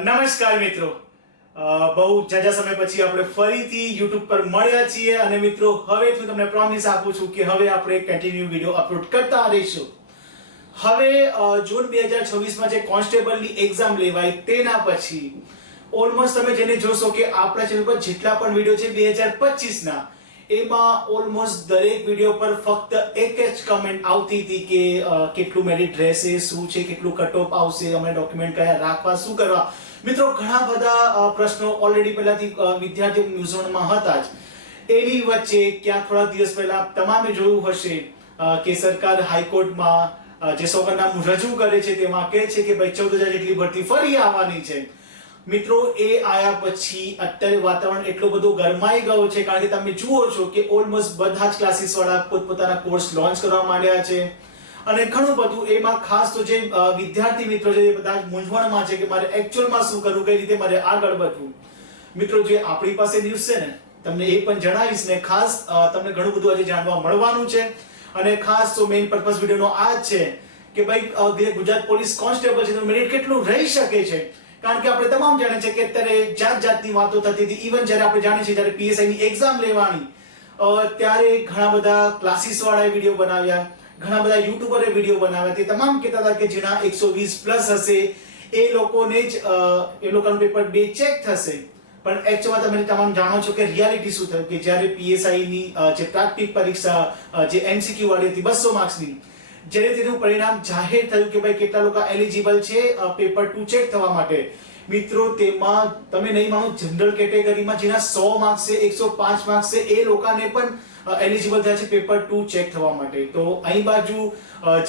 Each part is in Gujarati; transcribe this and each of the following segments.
નમસ્કાર મિત્રો, બહુ જાજા સમય પછી આપણે ફરીથી YouTube પર મળ્યા છીએ અને મિત્રો હવે હું તમને પ્રોમિસ આપું છું કે હવે આપણે કન્ટિન્યુ વિડિયો અપલોડ કરતા રહીશું. હવે જૂન 2026 માં જે કોન્સ્ટેબલની એક્ઝામ લેવાય તેના પછી ઓલમોસ્ટ તમે જેને જોશો કે આપણા ચેનલ પર જેટલા પણ વિડિયો છે 2025 ના એમાં ઓલમોસ્ટ દરેક વિડિયો પર ફક્ત એક જ કમેન્ટ આવતી હતી કે કેટલું મેરિટ રહેશે, શું છે, કેટલું કટ ઓફ આવશે, અમે ડોક્યુમેન્ટ કયા રાખવા, શું કરવા. મિત્રો ઘણા બધા પ્રશ્નો ઓલરેડી પહેલાથી વિદ્યાર્થીઓ મ્યુઝિયમમાં હતા જ. એની વચ્ચે ક્યાંક થોડા દિવસ પહેલા તમામે જોયું હશે કે સરકાર હાઈકોર્ટમાં જે સોગંદનામું રજૂ કરે છે તેમાં કહે છે કે ભાઈ 14,000 જેટલી ભરતી ફરી આવવાની છે. મિત્રો એ આયા પછી અત્યારે વાતાવરણ એટલો બધો ગરમાઈ ગયો છે કારણ કે તમે જુઓ છો કે ઓલમોસ્ટ બધા જ ક્લાસીસ વાળા પોતપોતાના કોર્સ લોન્ચ કરવા માંડ્યા છે અને ઘણું બધું. એમાં ખાસ તો જે વિદ્યાર્થી મિત્રો છે એ બધા જ મૂંઝવણમાં છે કે મારે એકચ્યુઅલમાં શું કરવું, કઈ રીતે મારે આગળ વધવું. મિત્રો જે આપણી પાસે ન્યૂઝ છે ને તમને એ પણ જણાવીશ ને ખાસ તમને ઘણું બધું આજે જાણવા મળવાનું છે. અને ખાસ તો મેઇન પર્પસ વિડિયોનો આ જ છે કે ભાઈ ગુજરાત પોલીસ કોન્સ્ટેબલ છે તો મેરિટ કેટલું રહી શકે છે. કારણ કે આપણે તમામ જાણે છે કે અત્યારે જાત જાતની વાતો થતી હતી. ઇવન જ્યારે આપણે જાણીએ છીએ જ્યારે પીએસઆઈ ની એક્ઝામ લેવાની ત્યારે ઘણા બધા ક્લાસીસ વાળાએ વિડિયો બનાવ્યા, ઘણા બધા યુટ્યુબરે વિડિયો બનાવ્યા. તે તમામ કહેતા હતા કે જેના 120 પ્લસ હશે એ લોકોને જ એ લોકોનું પેપર 2 ચેક થશે. પણ એકચ્યુઅલમાં તમે તમામ જાણો છો કે રિયાલિટી શું થયું કે જ્યારે પીએસઆઈ ની જે પ્રાથમિક પરીક્ષા જે એમસીક્યુ વાળી હતી 200 માર્ક્સની, જ્યારે તેનું પરિણામ જાહેર થયું કે ભાઈ કેટલા લોકો એલિજિબલ છે પેપર 2 ચેક થવા માટે, મિત્રો તેમાં તમે નહીં માનો જનરલ કેટેગરીમાં જેના 100 માર્ક્સ છે, 105 માર્ક્સ છે એ લોકોને પણ એલિજિબલ થયા છે પેપર 2 ચેક થવા માટે. તો અહીં બાજુ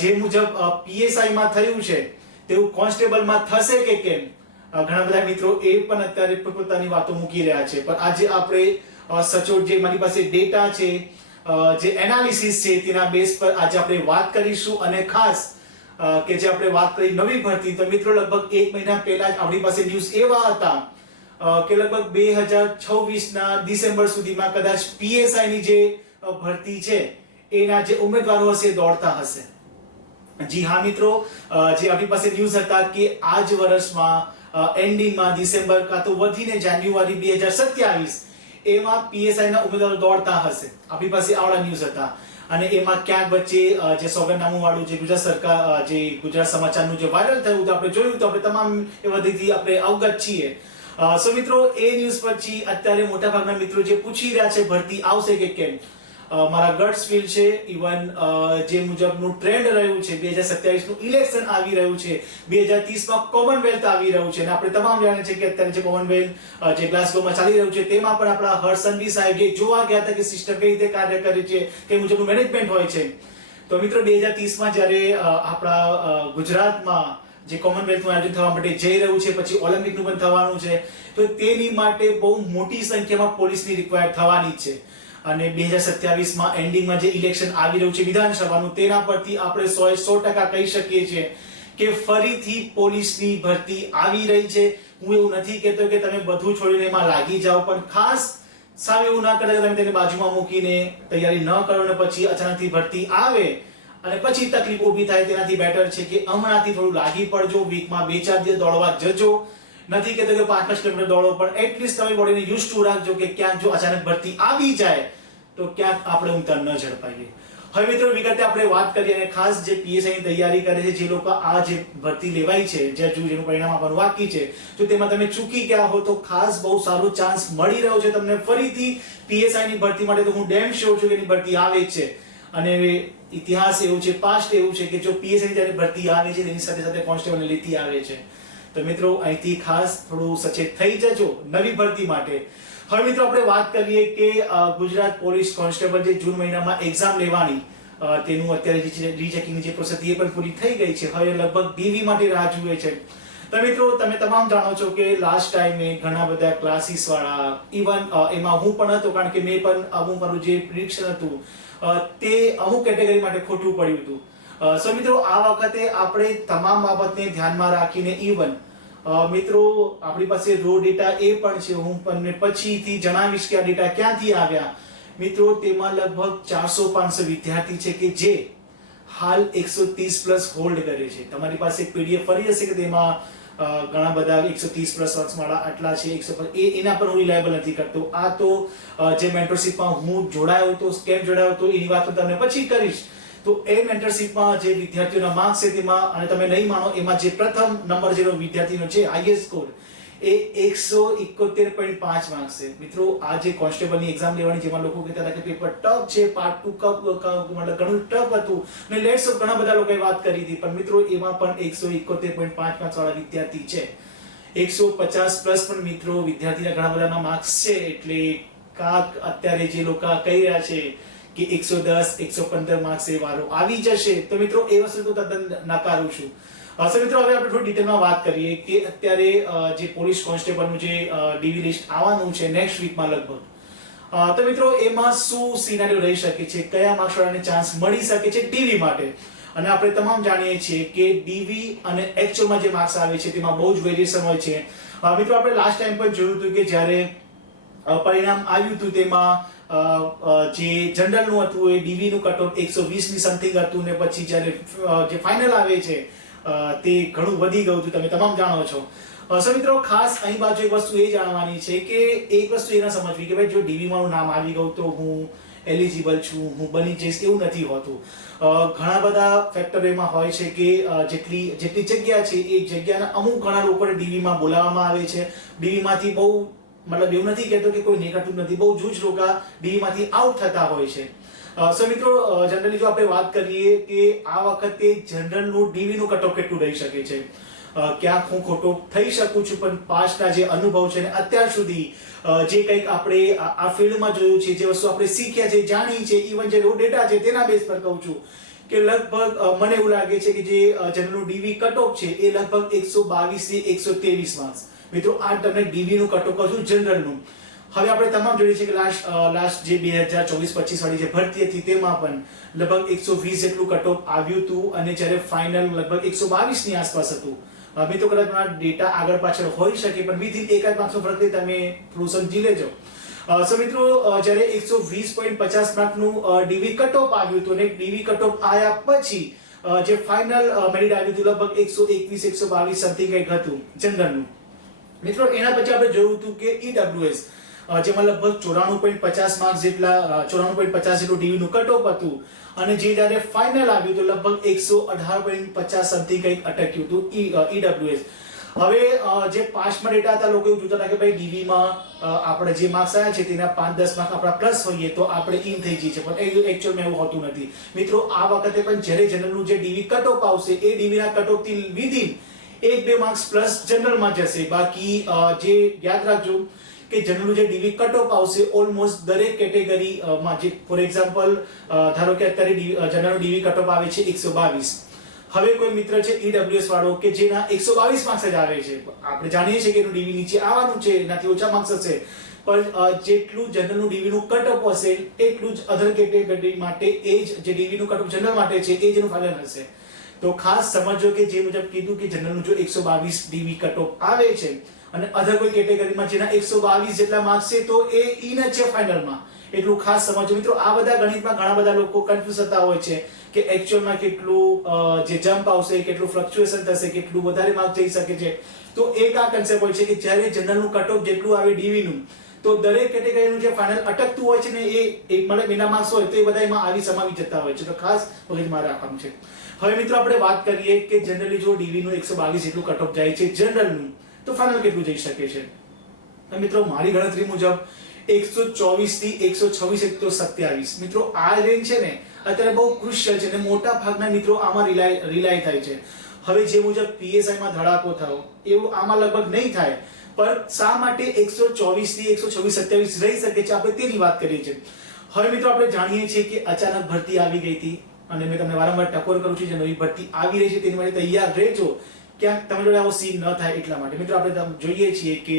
જે મુજબ પીએસઆઈ માં થયું છે તેવું કોન્સ્ટેબલમાં થશે કે કેમ, ઘણા બધા મિત્રો એ પણ અત્યારે પોતાની વાતો મૂકી રહ્યા છે. પણ આજે આપણે સચોટ જે મારી પાસે ડેટા છે, જે એનાલિસિસ છે તેના બેઝ પર આજે આપણે વાત કરીશું. અને ખાસ કે જે આપણે વાત કરી નવી ભરતી, તો મિત્રો લગભગ 1 મહિના પહેલા જ આપણી પાસે ન્યૂઝ એવા હતા કે લગભગ 2026 ના ડિસેમ્બર સુધીમાં કદાચ પીએસઆઈ ની જે ભરતી છે એના જે ઉમેદવારો હશે દોડતા હશે. જી હા મિત્રો, જે આપણી પાસે ન્યૂઝ હતા કે આ જ વર્ષમાં એન્ડિંગમાં ડિસેમ્બર કાં તો વધીને જાન્યુઆરી 2027 એમાં પીએસઆઈ ના ઉમેદવારો દોડતા હશે. આપણી પાસે આવડા ન્યૂઝ હતા. અને એમાં ક્યાંક વચ્ચે જે સોગંદનામું વાળું જે ગુજરાત સરકાર જે ગુજરાત સમાચારનું જે વાયરલ થયું તો આપણે જોયું તો આપણે તમામ એ બધીથી આપણે અવગત છીએ. સો મિત્રો એ ન્યૂઝ પછી અત્યારે મોટાભાગના મિત્રો જે પૂછી રહ્યા છે ભરતી આવશે કે કેમ, મારા ગટ્સ ફીલ છે. ઇવન જે મુજબનું ટ્રેન્ડ રહ્યું છે 2027 નું ઇલેક્શન આવી રહ્યું છે, 2030 માં કોમનવેલ્થ આવી રહ્યું છે અને આપણે તમામ જાણીએ છીએ કે અત્યારે જે કોમનવેલ્થ જે ગ્લાસગોમાં ચાલી રહ્યું છે તેમાં પણ આપણા હર્ષનવી સાહેબ જે જોવા ગયા હતા કે સિસ્ટમ કઈ રીતે કાર્ય કરે છે, કે મુજબનું મેનેજમેન્ટ હોય છે. તો મિત્રો 2030 માં જ્યારે આપણા ગુજરાતમાં જે કોમનવેલ્થનું આયોજન થવા માટે જઈ રહ્યું છે, પછી ઓલિમ્પિકનું પણ થવાનું છે, તો તેની માટે બહુ મોટી સંખ્યામાં પોલીસની રિક્વાયર થવાની છે. અને 2027 માં એન્ડિંગમાં જે ઇલેક્શન આવી રહ્યું છે વિધાનસભાનું, તેના પરથી આપણે 100% કહી શકીએ છીએ કે ફરીથી પોલીસની ભરતી આવી રહી છે. હું એવું નથી કહેતો કે તમે બધું છોડીને એમાં લાગી જાઓ, પણ ખાસ સાવ એવું ના કરે કે તમે તેને બાજુમાં મૂકીને તૈયારી ન કરો અને પછી અચાનકથી ભરતી આવે અને પછી તકલીફ ઊભી થાય. તેનાથી બેટર છે કે હમણાંથી થોડું લાગી પડજો, વીકમાં 2-4 દિવસ દોડવા જજો. નથી કહેતો કે 5 કિલોમીટર દોડો, પણ એટલીસ્ટ તમે બોડીને યુઝ ટુ રાખજો કે ક્યાંક જો અચાનક ભરતી આવી જાય તો ક્યાંક આપણે ઊંઘતા ન ઝડપાઈએ. હવે મિત્રો વિગતે આપણે વાત કરીએ અને ખાસ જે પીએસઆઈ ની તૈયારી કરે છે, જે લોકો આ જે ભરતી લેવાય છે, જેનું પરિણામ આપવાનું બાકી છે, તો તેમાં તમે ચૂકી ગયા હો તો ખાસ બહુ સારો ચાન્સ મળી રહ્યો છે તમને ફરીથી પીએસઆઈ ની ભરતી માટે. તો હું ડેમ શ્યોર છું કે એની ભરતી આવે જ છે. અને ઇતિહાસ એવું છે, પાસ્ટ એવું છે કે જો પીએસઆઈ ની ભરતી આવે છે તેની સાથે સાથે કોન્સ્ટેબલ લેતી આવે છે. તો મિત્રો અહીંથી ખાસ થોડું સચેત થઈ જજો નવી ભરતી માટે. હવે મિત્રો આપણે વાત કરીએ કે ગુજરાત પોલીસ કોન્સ્ટેબલ જે જૂન મહિનામાં એક્ઝામ લેવાની તેનું અત્યારે રીચેકિંગની જે પ્રોસેસ એ પણ પૂરી થઈ ગઈ છે. હવે લગભગ ડીવી માટે રાહ જુએ છે. તો મિત્રો તમે તમામ જાણો છો કે લાસ્ટ ટાઈમે ઘણા બધા ક્લાસીસ વાળા, ઇવન એમાં હું પણ હતો કારણ કે મેં પણ અમુક મારું જે પ્રિડિક્શન હતું તે અમુક કેટેગરી માટે ખોટું પડ્યું હતું. સો મિત્રો આ વખતે આપણે તમામ બાબતને ધ્યાનમાં રાખીને ઇવન મિત્રો આપણી પાસે રો ડેટા એ પણ છે, હું તમને પછીથી જણાવીશ કે આ ડેટા ક્યાંથી આવ્યા. મિત્રો તેમાં લગભગ 400-500 વિદ્યાર્થી છે કે જે હાલ 130 પ્લસ હોલ્ડ કરે છે. તમારી પાસે પીડીએફ ફરી હશે કે તેમાં ઘણા બધા 130 પ્લસ માર્ક્સ વાળા આટલા છે 100 એના પર હું રિલાયબલ નથી કરતો. આ તો જે મેન્ટરશિપમાં હું જોડાયો તો કેમ જોડાયો તો એની વાત હું તમને પછી કરીશ. તો એ મેન્ટરશિપમાં જે વિદ્યાર્થીઓના માર્ક્સ છે તેમાં, અને તમે નહીં માનો, એમાં જે પ્રથમ નંબર જેનો વિદ્યાર્થીનો છે હાઈએસ્ટ સ્કોર એ 171.5 માર્ક્સ છે. મિત્રો આ જે કોન્સ્ટેબલની એક્ઝામ લેવાની, જેમાં લોકો કહેતા હતા કે પેપર ટફ છે, પાર્ટ 2 મતલબ ઘણું ટફ હતું, ને લેટ્સ ઓફ ઘણા બધા લોકોએ વાત કરી હતી, પણ મિત્રો એમાં પણ 171.5 માર્ક્સ વાળા વિદ્યાર્થી છે. 150 પ્લસ પણ મિત્રો વિદ્યાર્થીના ઘણા બધાના માર્ક્સ છે. એટલે કાક અત્યારે જે લોકો કહી રહ્યા છે કે 110 115 માર્ક્સ એ વારો આવી જશે, તો મિત્રો એ વસ્તુ તો તદ્દન નકારું છું. મિત્રો હવે આપણે થોડી ડિટેલમાં વાત કરીએ કે અત્યારે જે પોલીસ કોન્સ્ટેબલનું જે ડીવી લિસ્ટ આવવાનું છે નેક્સ્ટ વીકમાં લગભગ, તો મિત્રો એમાં શું સિનારીઓ રહી શકે છે, કયા માર્ક્સ વાળાને ચાન્સ મળી શકે છે ડીવી માટે. અને આપણે તમામ જાણીએ છીએ કે ડીવી અને એક્ચ્યુઅલમાં જે માર્ક્સ આવે છે તેમાં બહુ જ વેરિએશન હોય છે. મિત્રો આપણે લાસ્ટ ટાઈમ પણ જોયું હતું કે જ્યારે પરિણામ આવ્યું હતું તેમાં જે જનરલનું હતું એ ડીવી નું કટ ઓફ 120 ની સમથિંગ હતું, ને પછી જ્યારે જે ફાઇનલ આવે છે તે ઘણું વધી ગયું હતું, તમે તમામ જાણો છો. મિત્રો ખાસ અહીં બાજુ એક વસ્તુ એ જાણવાની છે કે એક વસ્તુ એ ન સમજવી કે ભાઈ જો ડીવી મારું નામ આવી ગયું તો હું એલિજિબલ છું, હું બની જઈશ, એવું નથી હોતું. ઘણા બધા ફેક્ટર એમાં હોય છે કે જેટલી જગ્યા છે એ જગ્યાના અમુક ઘણા લોકોને ડીવી માં બોલાવવામાં આવે છે. ડીવી માંથી બહુ, મતલબ એવું નથી કહેતો કે કોઈ નેગેટિવ નથી, બહુ જૂજ લોકો ડીવી માંથી આઉટ થતા હોય છે. મિત્રો જનરલી જો આપણે વાત કરીએ કે આ વખતે જનરલનું ડીવી નું કટ ઓફ કેટલું રહી શકે છે, ક્યાંક હું ખોટો થઈ શકું છું, પણ પાસ્ટના જે અનુભવ છે ને અત્યાર સુધી જે કંઈક આપણે આ ફિલ્ડમાં જોયું છે, જે વસ્તુ આપણે શીખ્યા છે, જાણી છે, ઇવન જે રો ડેટા છે તેના બેઝ પર કહું છું કે લગભગ મને એવું લાગે છે કે જે જનરલનું ડીવી કટ ઓફ છે એ લગભગ 122 થી 123 માર્ક્સ. મિત્રો આ તમને ડીવી નું કટ ઓફ કહું છું જનરલનું. હવે આપણે તમામ જોઈએ છે કે લાસ્ટ જે 2024-25 વાળી જે ભરતી હતી તેમાં પણ લગભગ 120 જેટલું કટ ઓફ આવ્યું હતું, અને જ્યારે ફાઇનલ લગભગ 122 ની આસપાસ હતું. મિત્રો કદાચ ડેટા આગળ પાછળ હોઈ શકે, પણ વિધિન એકાદ માર્ક્સનો ફરક તમે થોડું સમજી લેજો. મિત્રો જ્યારે 120.50 માર્કનું ડીવી કટ ઓફ આવ્યું હતું, અને ડીવી કટ ઓફ આવ્યા પછી જે ફાઇનલ મેરિટ આવ્યું હતું લગભગ 121 122 સમથિંગ કંઈક હતું જનરલનું. મિત્રો એના પછી આપણે જોયું હતું કે ઈડબ્લ્યુએસ જેમાં લગભગ 94.50 માર્ક્સ જેટલા 94.50 જેટલું ડીવી નું કટ ઓફ હતું, અને જે જ્યારે ફાઇનલ આવ્યું તો લગભગ 118.50 સમથિંગ કંઈક અટક્યું હતું ઈડબ્લ્યુએસ. હવે જે પાસ્ટમાં ડેટા હતા, લોકો એવું જોતા હતા કે ભાઈ ડીવી માં આપણે જે માર્ક્સ આવ્યા છે તેના 5-10 માર્ક આપણા પ્લસ હોઈએ તો આપણે ઇન થઈ જઈએ છીએ, પણ એકચ્યુઅલમાં એવું હોતું નથી. મિત્રો આ વખતે પણ જ્યારે જનરલનું જે ડીવી કટ ઓફ આવશે એ ડીવી ના કટ ઓફ થી વિધિન 1-2 માર્ક્સ પ્લસ જનરલમાં જશે. બાકી જે યાદ રાખજો કે જનરલનું જે ડીવી કટ ઓફ આવશે ઓલમોસ્ટ દરેક કેટેગરીમાં, જે ફોર એક્ઝામ્પલ ધારો કે અત્યારે જનરલનું ડીવી કટ ઓફ આવે છે 122. હવે કોઈ મિત્ર છે ઈડબ્લ્યુએસ વાળો કે જેના 122 માર્ક્સ જ આવે છે, આપણે જાણીએ છીએ કે એનું ડીવી નીચે આવવાનું છે, એનાથી ઓછા માર્ક્સ હશે, પણ જેટલું જનરલનું ડીવી નું કટ ઓફ હશે એટલું જ અધર કેટેગરી માટે એ જ જે ડીવી નું કટ ઓફ જનરલ માટે છે એ જ એનું ફાઇનલ હશે. તો ખાસ સમજો કે જે મુજબ કીધું કે જનરલનું જો 122 ડીવી કટ ઓફ આવે છે અને અધર કોઈ કેટેગરીમાં જેના 122 જેટલા માર્ક્સ છે તો એ ઈન જ છે ફાઇનલમાં, એટલું ખાસ સમજો. મિત્રો આ બધા ગણિતમાં ઘણા બધા લોકો કન્ફ્યુઝ થતા હોય છે કે એકચ્યુઅલમાં કેટલું જે જમ્પ આવશે, કેટલું ફ્લક્ચ્યુએશન થશે, કેટલું વધારે માર્ક જઈ શકે છે. તો એક આ કન્સેપ્ટ હોય છે કે જ્યારે જનરલનું કટ ઓફ જેટલું આવે ડીવી નું, તો દરેક કેટેગરીનું જે ફાઇનલ અટકતું હોય છે ને એ મતલબ એના માર્ક્સ હોય તો એ બધા એમાં આવી સમાવી જતા હોય છે, તો ખાસ મગજમાં રાખવાનું છે. હવે મિત્રો આપણે વાત કરીએ કે જનરલી જો ડીવી નું 122 જેટલું કટ ઓફ જાય છે જનરલનું, તો ફાઇનલ કેટલું જઈ શકે છે? મિત્રો મારી ગણતરી મુજબ 124 થી 126 127. મિત્રો આ રેન્જ છે ને અત્યારે બહુ ક્રુશિયલ છે, અને મોટા ભાગના મિત્રો આમાં રિલાય થાય છે. હવે જે મુજબ પીએસઆઈ માં ધડાકો થયો એવું આમાં લગભગ નહીં થાય, પણ શા માટે 124 થી 126 27 રહી શકે છે, આપણે તેની વાત કરીએ છીએ. હવે મિત્રો આપણે જાણીએ છીએ કે અચાનક ભરતી આવી ગઈ હતી, અને મેં તમને વારંવાર ટકોર કરું છું જે નવી ભરતી આવી રહી છે તેની માટે તૈયાર રહેજો, ક્યાંક તમારી જોડે આવો સીન ન થાય એટલા માટે. મિત્રો આપણે જોઈએ છીએ કે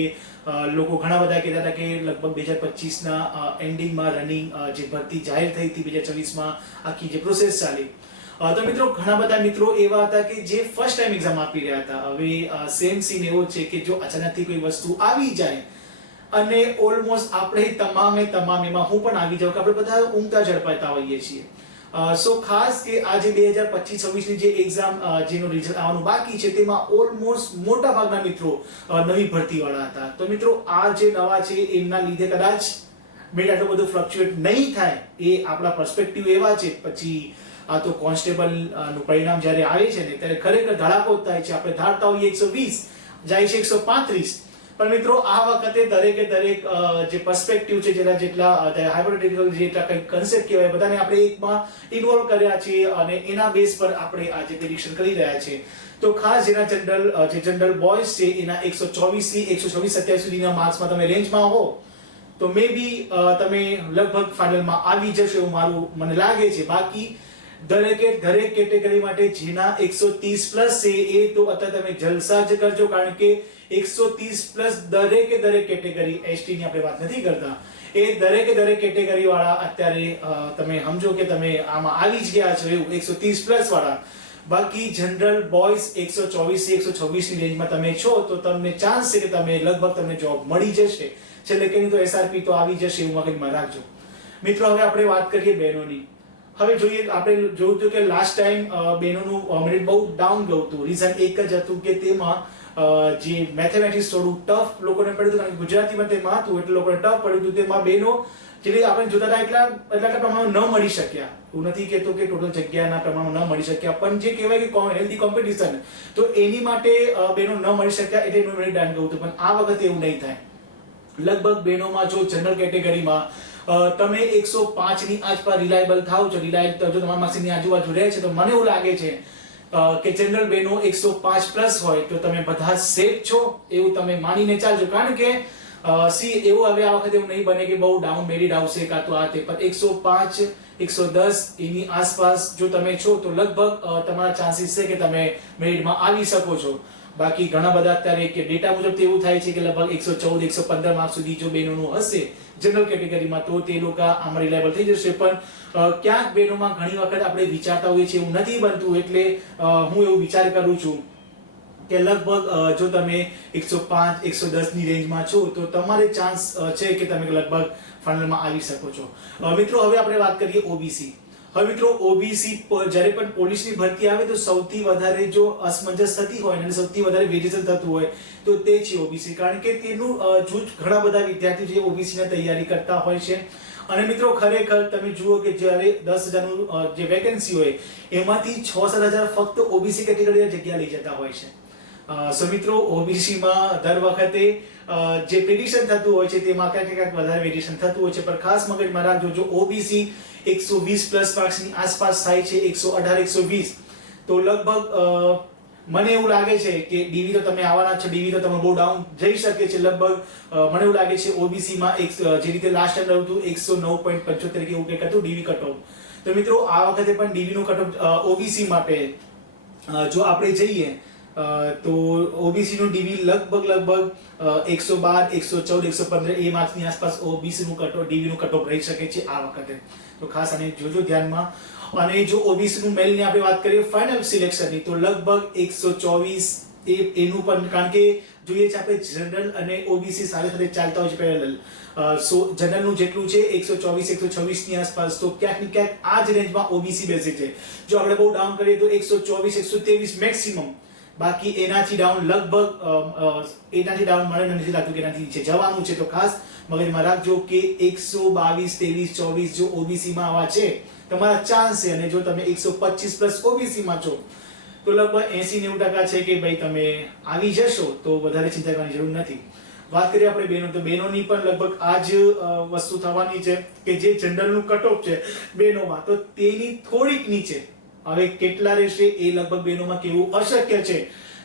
લોકો ઘણા બધા કહેતા હતા કે લગભગ 2025 ના એન્ડિંગમાં રનિંગ જે ભરતી જાહેર થઈ હતી 2024 માં આખી જે પ્રોસેસ ચાલી, તો મિત્રો ઘણા બધા મિત્રો એવા હતા કે જે ફર્સ્ટ ટાઈમ એક્ઝામ આપી રહ્યા હતા. હવે સેમ સીન એવો છે કે જો અચાનકથી કોઈ વસ્તુ આવી જાય અને ઓલમોસ્ટ આપણે તમામ એમાં હું પણ આવી જાઉં કે આપણે બધા ઊંઘતા ઝડપાતા હોઈએ છીએ, સો ખાસ કે આજે 2025-26 ની જે એક્ઝામ જેનું રિઝલ્ટ આવવાનું બાકી છે તેમાં ઓલમોસ્ટ મોટા ભાગના મિત્રો નવી ભરતી વાળા હતા. તો મિત્રો આ જે નવા છે એમના લીધે કદાચ મેં આટલું બધું ફ્લક્ચ્યુએટ નહીં થાય એ આપણા પર્સપેક્ટિવ એવા છે. પછી આ તો કોન્સ્ટેબલ નું પરિણામ જ્યારે આવે છે ને ત્યારે ખરેખર ધડાકો થાય છે. આપણે ધારતા હોઈએ 120 જાય છે 135, પણ મિત્રો આ વખતે દરેકે દરેક જે પર્સપેક્ટિવ છે જેટલા હાઇપોથેટિકલ જેટલા કંઈક કન્સેપ્ટ કહેવાય બધાને આપણે એકમાં ઇન્વોલ્વ કર્યા છે અને એના બેઝ પર આપણે આજે પ્રેડિક્શન કરી રહ્યા છે. તો ખાસ જેના જનરલ બોયઝ છે એના 124 થી 127 સુધીના માર્ક્સમાં તમે રેન્જમાં હો તો મે બી તમે લગભગ ફાઇનલમાં આવી જશો એવું મારું મને લાગે છે. બાકી દરેક કેટેગરી માટે જેના 130 પ્લસ છે એ તો અત્યારે તમે જલસા જ કરજો, કારણ કે 130 પ્લસ દરેક કેટેગરી એસટી ની આપણે વાત નથી કરતા, એ દરેક કેટેગરી વાળા અત્યારે તમે સમજો કે તમે આમાં આવી જ ગયા છો એવું 130 પ્લસ વાળા. બાકી જનરલ બોયઝ 124 થી 126 ની રેન્જમાં તમે છો તો તમને ચાન્સ છે કે તમે લગભગ તમને જોબ મળી જશે. છેલ્લે કે તો એસઆરપી તો આવી જશે એવું મગજમાં રાખજો. મિત્રો હવે આપણે વાત કરીએ બહેનોની. હવે જોઈએ આપણે જોયું હતું કે લાસ્ટ ટાઈમ બહેનોનું મેરિટ બહુ ડાઉન ગયું હતું. રીઝન એક જ હતું કે તેમાં જે મેથેમેટિક્સ થોડું ટફ લોકોને પડ્યું હતું, કારણ કે ગુજરાતીમાં તેમાં હતું એટલે લોકોને ટફ પડ્યું હતું. તેમાં બહેનો જે આપણે જોતા હતા એટલા પ્રમાણમાં ન મળી શક્યા. હું નથી કહેતો કે ટોટલ જગ્યાના પ્રમાણમાં ન મળી શક્યા, પણ જે કહેવાય કે હેલ્ધી કોમ્પિટિશન તો એની માટે બહેનો ન મળી શક્યા એટલે એનું મેરિટ ડાઉન ગયું હતું. પણ આ વખતે એવું નહીં થાય. લગભગ બહેનોમાં જો જનરલ કેટેગરીમાં તમે 105 ની આસપાસ રિલાયબલ થાવ છો, જો તમારા માર્ક્સની આજુબાજુ રહે છે તો મને એવું લાગે છે કે જનરલ બહેનો 105 પ્લસ હોય તો તમે બધા સેફ છો એવું તમે માનીને ચાલજો. કારણ કે એવું હવે આ વખતે એવું નહીં બને કે બહુ ડાઉન મેરિટ આવશે કાં તો આ તે, પણ 105 110 એની આસપાસ જો તમે છો તો લગભગ તમારા ચાન્સીસ છે કે તમે મેરિટમાં આવી શકો છો. બાકી ઘણા બધા અત્યારે કે ડેટા મુજબ એવું થાય છે કે લગભગ 114 115 માર્ક સુધી જો બહેનોનું હશે જનરલ કેટેગરીમાં તો તે લોકો આમાં રિલાયબલ થઈ જશે. પણ ક્યાંક બહેનોમાં ઘણી વખત આપણે વિચારતા હોઈએ છીએ એવું નથી બનતું, એટલે હું એવું વિચાર કરું છું કે લગભગ જો તમે 105 110 ની રેન્જમાં છો તો તમારે ચાન્સ છે કે તમે લગભગ ફાઇનલમાં આવી શકો છો. મિત્રો હવે આપણે વાત કરીએ ઓબીસી. હવે મિત્રો ઓબીસી જ્યારે પણ પોલીસની ભરતી આવે તો સૌથી વધારે જો અસમંજસ થતી હોય અને સૌથી વધારે વેરિએશન થતું હોય તો તે છે ઓબીસી, કારણ કે તેનું જૂથ ઘણા બધા વિદ્યાર્થીઓ જે ઓબીસી ની તૈયારી કરતા હોય છે. અને મિત્રો ખરેખર તમે જુઓ કે જ્યારે 10,000 નું જે વેકેન્સી હોય એમાંથી 6-7,000 ફક્ત ઓબીસી કેટેગરીમાં જગ્યા લઈ જતા હોય છે. સો મિત્રો ઓબીસી માં દર વખતે જે પ્રેડિક્શન થતું હોય છે તેમાં ક્યાંક વધારે વેરિએશન થતું હોય છે, પણ ખાસ મગજમાં રાખજો જો ઓબીસી 120 પ્લસ માર્ક્સની આસપાસ થાય છે 118 120 તો લગભગ મને એવું લાગે છે કે ડીવી તો તમે આવવાના છો, ડીવી તો તમે બહુ ડાઉન જઈ શકે છે. લગભગ મને એવું લાગે છે ઓબીસી માં જે રીતે લાસ્ટ ટાઈમ રહ્યું હતું 109.75 કે એવું કંઈક હતું ડીવી કટઓફ. તો મિત્રો આ વખતે પણ ડીવી નું કટઓફ ઓબીસી માટે જો આપણે જઈએ તો ઓબીસી નું ડીવી લગભગ 112 114 115 એ માર્ક્સની આસપાસ ઓબીસી નું કટઓફ ડીવી નું કટઓફ રહી શકે છે આ વખતે. તો ખાસ આને જોજો ધ્યાનમાં. અને જો ઓબીસી નું મેલ ની આપણે વાત કરીએ ફાઇનલ સિલેક્શન ની તો લગભગ 124 એનું પણ, કારણ કે જોઈએ છે આપણે જનરલ અને ઓબીસી સાથે સાથે ચાલતા હોય છે પેરેલલ. સો જનરલ નું જેટલું છે 124 126 ની આસપાસ, તો ક્યાંક ને ક્યાંક આ જ રેન્જમાં ઓબીસી બેસે છે. જો આપણે બહુ ડાઉન કરીએ તો 124 123 મેક્સિમમ. બાકી એનાથી ડાઉન મને નથી લાગતું કે એનાથી નીચે જવાનું છે. તો ખાસ મગજમાં રાખજો કે 122 23 24 જો ઓબીસી માં આવા છે તમારા ચાન્સ છે. અને જો તમે 125 પ્લસ ઓબીસી માં છો તો લગભગ 80-90% છે કે ભાઈ તમે આવી જશો, તો વધારે ચિંતા કરવાની જરૂર નથી. વાત કરીએ આપણે બહેનો, તો બહેનોની પણ લગભગ આ જ વસ્તુ થવાની છે કે જે જનરલ નું કટઓફ છે બહેનોમાં તો તેની થોડીક નીચે. હવે કેટલા રહેશે એ લગભગ બહેનોમાં કેવું અશક્ય છે,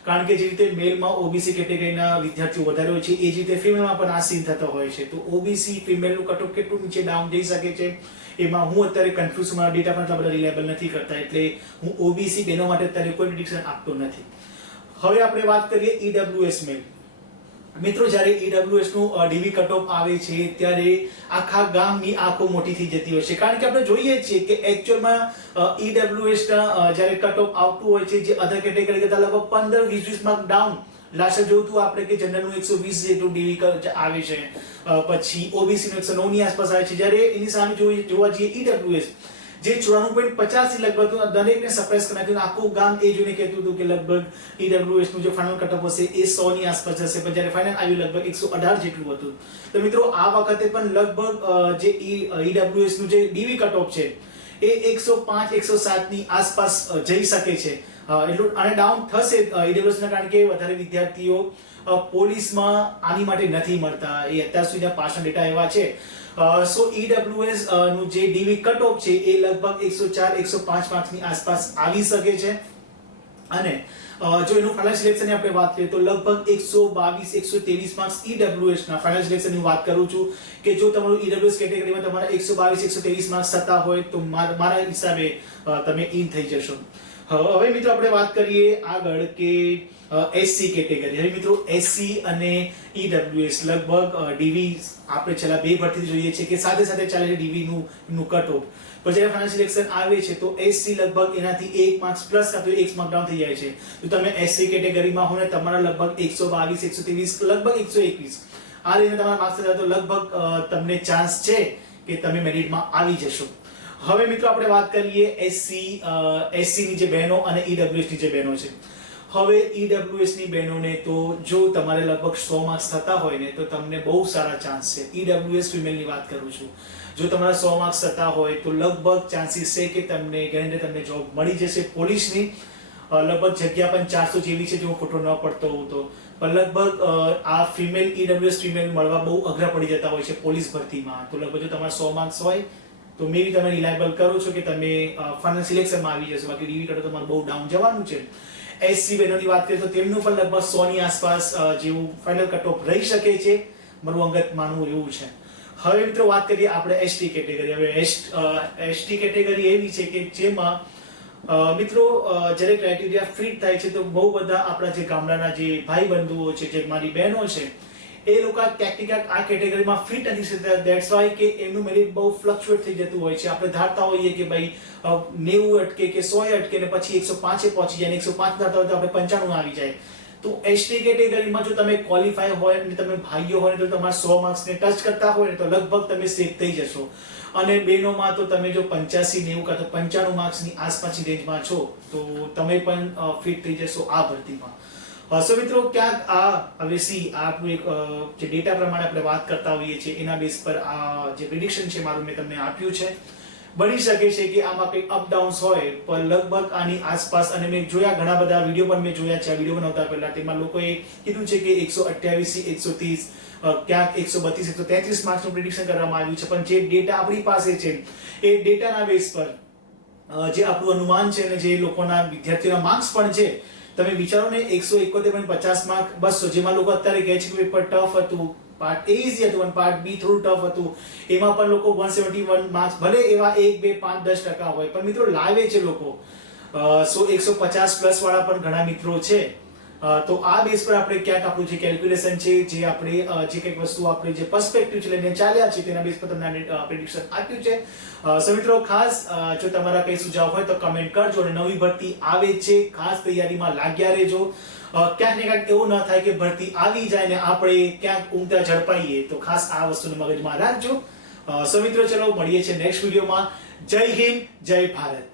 કારણ કે જે રીતે મેલમાં ઓબીસી કેટેગરીના વિદ્યાર્થીઓ વધારે હોય છે એ જ રીતે ફિમેલમાં પણ આ સીન થતો હોય છે. તો ઓબીસી ફિમેલનું કટઓફ કેટલું નીચે ડાઉન જઈ શકે છે એમાં હું અત્યારે કન્ફ્યુઝ, મારા ડેટા પણ એટલા બધા રિલાયબલ નથી કરતા, એટલે હું ઓબીસી બહેનો માટે અત્યારે કોઈ પ્રેડિક્શન આપતો નથી. હવે આપણે વાત કરીએ ઈડબ્લ્યુએસ મેલ. મિત્રો જ્યારે ઈડબ્લ્યુએસ નું ડીવી કટઓફ આવે છે ત્યારે આખા ગામની આંખો મોટી થઈ જતી હોય છે, કારણ કે આપણે જોઈએ છીએ કે એકચ્યુઅલમાં ઈડબ્લ્યુએસ ના જ્યારે કટઓફ આવતું હોય છે જે અધર કેટેગરી કરતા લગભગ 15-20 માર્ક ડાઉન. લાસ્ટ જોયું હતું આપણે કે જનરલ નું 120 જેટલું ડીવી આવે છે, પછી ઓબીસી નું 109 ની આસપાસ આવે છે. જ્યારે એની સામે જોવા જઈએ ઈડબ્લ્યુએસ જે 94.50 થી લગભગ દરેકને સરપ્રાઈઝ કરી નાખ્યું. આખું ગામ એ જોઈને કહેતું હતું કે લગભગ EWS નું જે ફાઇનલ કટઓફ હશે એ 100 ની આસપાસ જશે, પણ જ્યારે ફાઇનલ આવ્યું લગભગ 118 જેટલું હતું. તો મિત્રો આ વખતે પણ લગભગ જે EWS નું જે DV કટઓફ છે એ 105 107 ની આસપાસ જઈ શકે છે. એટલું અને ડાઉન થશે EWS ના, કારણ કે વધારે વિદ્યાર્થીઓ પોલીસમાં આની માટે નથી મળતા. એ અત્યાર સુધીના પાછળ ડેટા એવા છે. સો EWS નું જે DV કટ ઓફ છે એ લગભગ 104 105 માર્ક્સની આસપાસ આવી શકે છે. અને જો એનું ફાઇનલ સિલેક્શનની આપણે વાત કરીએ તો લગભગ 122 123 માર્ક્સ EWS ના ફાઇનલ સિલેક્શનની વાત કરું છું કે જો તમારું EWS કેટેગરીમાં તમારા 122 123 માર્ક્સ થતા હોય તો મારા હિસાબે તમે ઇન થઈ જશો. હવે મિત્રો આપણે વાત કરીએ આગળ કે SC કેટેગરી. હવે મિત્રો SC અને EWS લગભગ DV આપણે છેલ્લા બે ભરતીથી જોઈએ છે કે સાથે સાથે ચાલે છે DV નું કટ ઓફ. પણ જ્યારે ફાઇનલ સિલેક્શન આવે છે તો SC લગભગ એનાથી 1 માર્ક્સ પ્લસ કાં તો 1 માર્ક ડાઉન થઈ જાય છે. તો તમે SC કેટેગરીમાં હો ને તમારા લગભગ 122 123 લગભગ 121 આ રીતે તમારા માર્ક્સ થતા તો લગભગ તમને ચાન્સ છે કે તમે મેરિટમાં આવી જશો. હવે મિત્રો આપણે વાત કરીએ SC ની જે બહેનો અને EWS ની જે બહેનો છે. હવે EWS ની બહેનોને તો જો તમારે લગભગ 100 માર્ક્સ થતા હોય ને તો તમને બહુ સારા ચાન્સ છે. EWS ફિમેલની વાત કરું છું. જો તમારા 100 માર્ક્સ થતા હોય તો લગભગ ચાન્સીસ છે કે તમને ગેરંટી તમને જોબ મળી જશે પોલીસની. લગભગ જગ્યા પણ 400 જેવી છે, જો ખોટો ન પડતો હોઉં તો. પણ લગભગ આ ફિમેલ EWS ફિમેલ મળવા બહુ અઘરા પડી જતા હોય છે પોલીસ ભરતીમાં. તો લગભગ જો તમારા 100 માર્ક્સ હોય તો મે બી તમે રિલાયબલ કરો છો કે તમે ફાઇનલ સિલેક્શનમાં આવી જશો. બાકી DV કટ તમારે બહુ ડાઉન જવાનું છે. SC બહેનોની વાત કરીએ તો તેમનું પણ લગભગ 100 ની આસપાસ જેવું ફાઇનલ કટ ઓફ રહી શકે છે, મારું અંગત માનવું એવું છે. હવે મિત્રો વાત કરીએ આપણે ST કેટેગરી. હવે ST કેટેગરી એવી છે કે જેમાં મિત્રો જ્યારે ક્રાઇટેરિયા ફિટ થાય છે તો બહુ બધા આપણા જે ગામડાના જે ભાઈ બંધુઓ છે, જે મારી બહેનો છે, એ લોકો ક્યાંક આ કેટેગરીમાં ફિટ નથી થતા. ધેટ્સ વાય કે એમનું મેરિટ બહુ ફ્લક્ચ્યુએટ થઈ જતું હોય છે. આપણે ધારતા હોઈએ કે ભાઈ 90 અટકે કે 100 અટકે ને પછી 105 પહોંચી જાય, 105 ધારતા હોય તો આપણે 95 આવી જાય. તો ST કેટેગરીમાં જો તમે ક્વોલિફાય હોય અને તમે ભાઈઓ હોય તો તમારા 100 માર્ક્સને ટચ કરતા હોય તો લગભગ તમે સેફ થઈ જશો. અને બહેનોમાં તો તમે જો 85 90 કાં તો 95 માર્ક્સની આસપાસની રેન્જમાં છો તો તમે પણ ફિટ થઈ જશો આ ભરતીમાં. સો મિત્રો ક્યાંક આ હવે આપણું એક જે ડેટા પ્રમાણે આપણે વાત કરતા હોઈએ છીએ એના બેઝ પર આ જે પ્રિડિક્શન છે મારું મેં તમને આપ્યું છે. બની શકે છે કે આમાં કંઈક અપ ડાઉન્સ હોય, પણ લગભગ આની આસપાસ. અને મેં જોયા ઘણા બધા વિડીયો પણ મેં જોયા છે. આ વિડીયો બનાવતા પહેલા તેમાં લોકોએ કીધું છે કે 128 થી 130 ક્યાંક 132 133 માર્ક્સનું પ્રિડિક્શન કરવામાં આવ્યું છે. પણ જે ડેટા આપણી પાસે છે એ ડેટાના બેઝ પર જે આપણું અનુમાન છે અને જે લોકોના વિદ્યાર્થીઓના માર્ક્સ પણ છે, તમે વિચારો ને 171.50 માર્ક 200, જેમાં લોકો અત્યારે કહે છે કે પેપર ટફ હતું, પાર્ટ A ઇઝી હતું અને પાર્ટ B થોડું ટફ હતું, એમાં પણ લોકો 171 માર્ક્સ ભલે એવા 1 2 5 10% હોય પણ મિત્રો લાવે છે લોકો. 150 પ્લસ વાળા પણ ઘણા મિત્રો છે. તો આ બેઝ પર આપણે ક્યાંક આપણું જે કેલ્ક્યુલેશન છે, જે આપણે જે કંઈક વસ્તુ આપણે જે પર્સપેક્ટિવ છે લઈને ચાલ્યા છે તેના બેઝ પર તમને પ્રેડિક્શન આપ્યું છે. સો મિત્રો ખાસ જો તમારા કઈ સુઝાવ હોય તો કમેન્ટ કરજો. અને નવી ભરતી આવે છે, ખાસ તૈયારીમાં લાગ્યા રહેજો. ક્યાંક ને ક્યાંક એવું ન થાય કે ભરતી આવી જાય ને આપણે ક્યાંક ઊંઘતા ઝડપાઈએ. તો ખાસ આ વસ્તુને મગજમાં રાખજો. સો મિત્રો ચલો મળીએ છીએ નેક્સ્ટ વિડીયોમાં. જય હિન્દ, જય ભારત.